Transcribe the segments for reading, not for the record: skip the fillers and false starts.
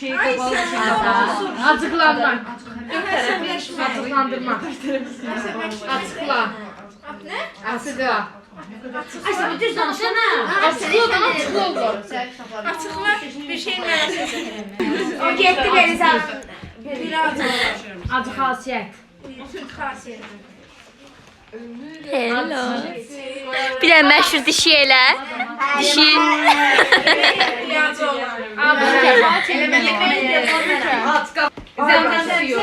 şey kapalı açıklanmak. Açıklandırmak. Açıkla. Ne? Açıkla. Açıkla bir düz danışana. Açıkla olur. Açıkla bir şey mənasını. O getdi beni sən. Adı xasiyyət. Türk xasiyyəti. Hello. Bir də məşhur dişi elə. Dişi. İhtiyacı olan. Zəmzəm suyu.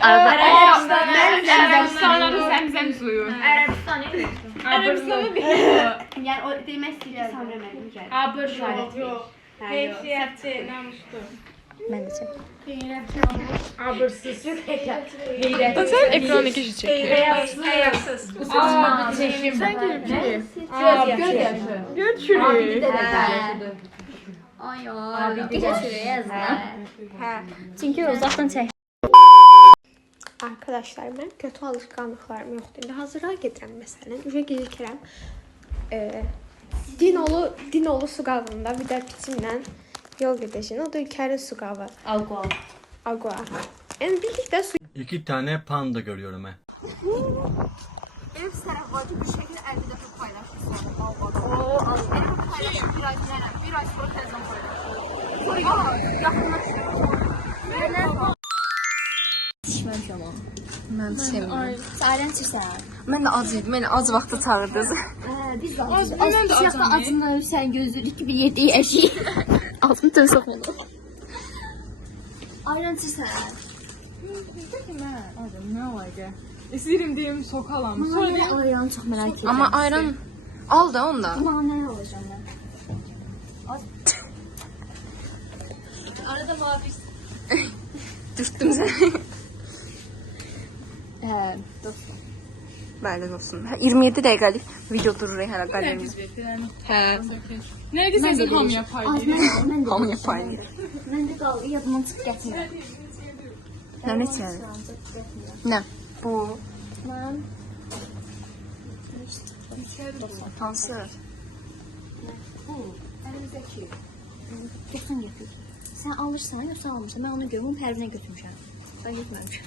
Arada Ərəbistanların zəmzəm suyu. Ərəbistanı deyil. Yəni o demək istəyir ki, Samra mənim gəlir. Abır. Yox. Heyfiyyətçi, namuslu. mən də çək. Abırsız. Sen ekrana geçiş çek. Ayaksız. Aa, çekim. Sen gibi. Götürü. Ay ay, bir də çörək yazma. Çünki uzaqdan çək. Arkadaşlar ben kötü alışkanlıklarım yoktu. İndi hazırlığa gedirəm məsələn. Uje gelirkərəm. Dinolu su qabında bir də piçimlə yol gedəcəyik. O da ülkəli su qabı. Agua. Yani birlikte su. 2 tane panda görüyorum ben. Benim taraf vardı bir şekilde 50 defa paylaşmışsın. Oo, benim paylaşım bir ay sonra telefon paylaşım. Sonra yakınlaştım. Düşməmişəm o. Ben sevmiyorum. Sərən çıxsan. Ben de az yedim. Beni az vakti çağırdınız. Biz də az yaşda acınları sən gözləyirik ki, bir yerdə yaşayıq. Altını tırsak oldu. Ayran çıxsan. Ne olaydı? İstəyirəm deyim sokalam. Sonra da ayran çox merak edirəm. Ama ayran al da onda. Amma nə alacağam mən? Arada mavi. Dürttüm seni. Hə, dostum. Bəli dostum. 27 dəqiqəlik video durur hələ qəlbimiz. Hə. Nerede sen hamıya paylaşıyorsun? Mən də Hamıya paylayır. Mən də qal, yadımdan çıxıb gətirəm. Nə neçədir? Nə? Bu. Mən Hansı? bu əlimizdəki 97. Sən alırsan, yoxsa almırsan? Mən onu görüm, pərvinə götürmüşəm. Sən getməmişəm.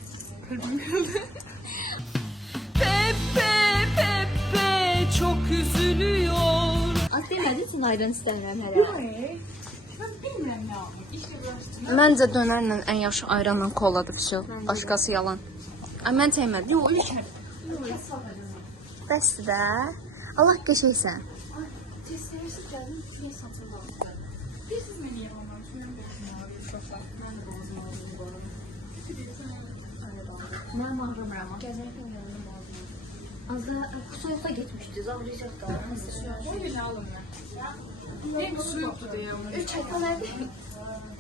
Pepe çok üzülüyor. Az demədin, sən ayran istəmirəm hələ. Məncə dönərlə ən yaxşı ayranla koladır fişil. Başqası yalan. Mən çəkmədim. Yox, ölkər. Bəsdir də. Allah qəşəksən. Mən mağramıram. Gəzərkən yanımda mağramıram. Az da soyuqda getmişdiniz, ağrıyacaq da. Ne su yoktu diye. Üç çəkə verdi.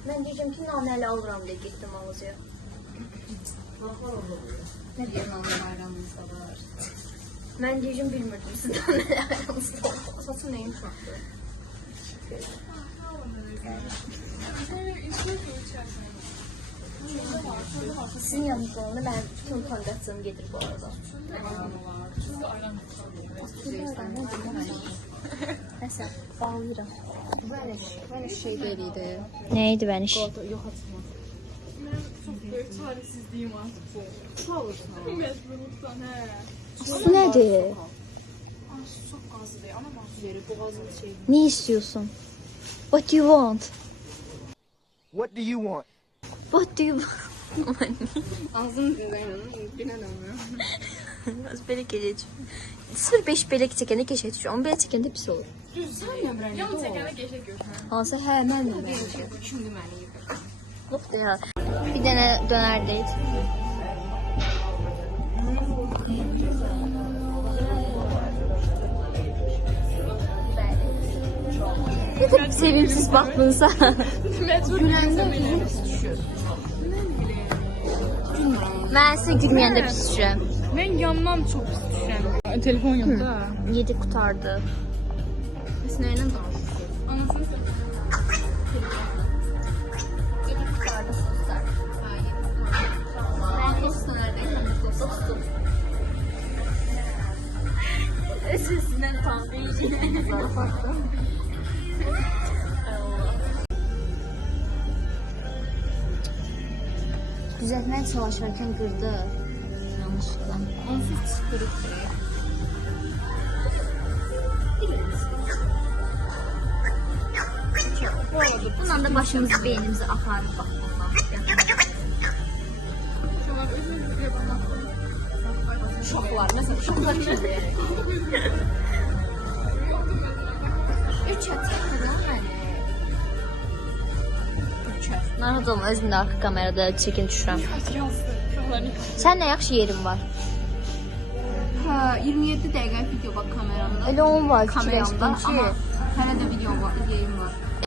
Mən deyəcəm ki, naməli alıram deyə getdim alıcıya. Ne diyorsun onun ayranımızda var? Mən deyəcəm bilmirdim siz naməli ayranızda. Satın neyin çoxdur? Sizin yanınızda olanda mən bütün kondaksiyonum gedir bu arada. Nəsə, bağlayıram. Böyle şey değildi. Neydi ben iş? Yok atılmaz. Çok büyük çaresizliğim artık bu. Su alırsın ama. Mecburluktan he. Su nədir? Çok gazlı değil ama yeri boğazın şey. Ne istiyorsun? What do you want? What do you want? What do you Ağzım dinleyin. Güne dönmüyor. Az belə gedəcək. 05 belə çəkəndə keçəcək. Onu belə çəkəndə pis olur. Yan çekene geçek yok. Hansı? Hə, mən də mən. Şimdi beni yıkar. Yox da ya. Bir dənə dönərdeyiz. Bir de sevimsiz baktınsa. Güləndə pis düşür. Mən sizə gülməyəndə pis düşürəm. Ben yanmam çok pis düşürəm. Telefon yok da. 7 qutardı. Biz neyle danışıyoruz? Anasını satayım. Mən heç dönərdəyim, dostum. Sesindən tanıyacağım. düzəltməyə çalışarkən qırdı. Yanlışlıqla. Onsuz çıxdırıbdır. Bununla da başımızı, beynimizi aparıb bax. Şoklar, məsələn, şoklar kimi. 3 çəkdirəm məni. Narahat olma, özüm də arka kamerada çəkin düşürəm. Sən nə yaxşı yerin var? Hə, 27 dəqiqə video bax kameramda. Elə onun var, Kameramda, fikirləşdim ki, amma hələ də video var, yeyim var.